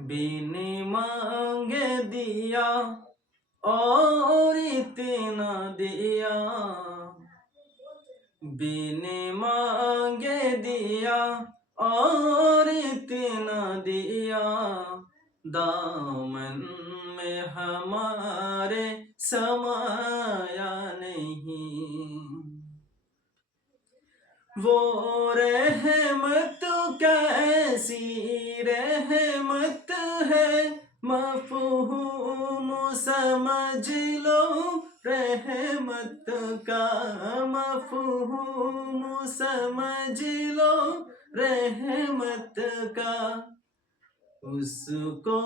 बिन मांगे दिया और इतना दिया, बिन मांगे दिया और इतना दिया, दामन में हमारे समाया नहीं। वो रहमत कैसी रहमत है, मफ़हूम समझ लो रहमत का, मफ़हूम समझ लो रहमत का। उसको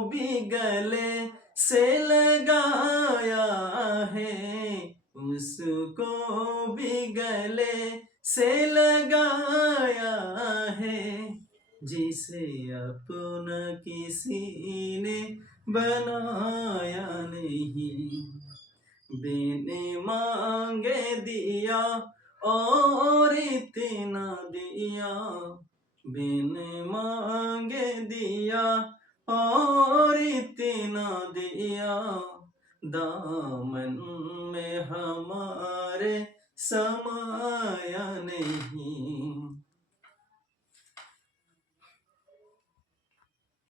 भी गले से लगाया है, उसको भी गले से लगाया है, जिसे अपना किसी ने बनाया नहीं। बिन मांगे दिया और इतना दिया, बिन मांगे दिया और इतना दिया, दामन में हमारे समाया नहीं।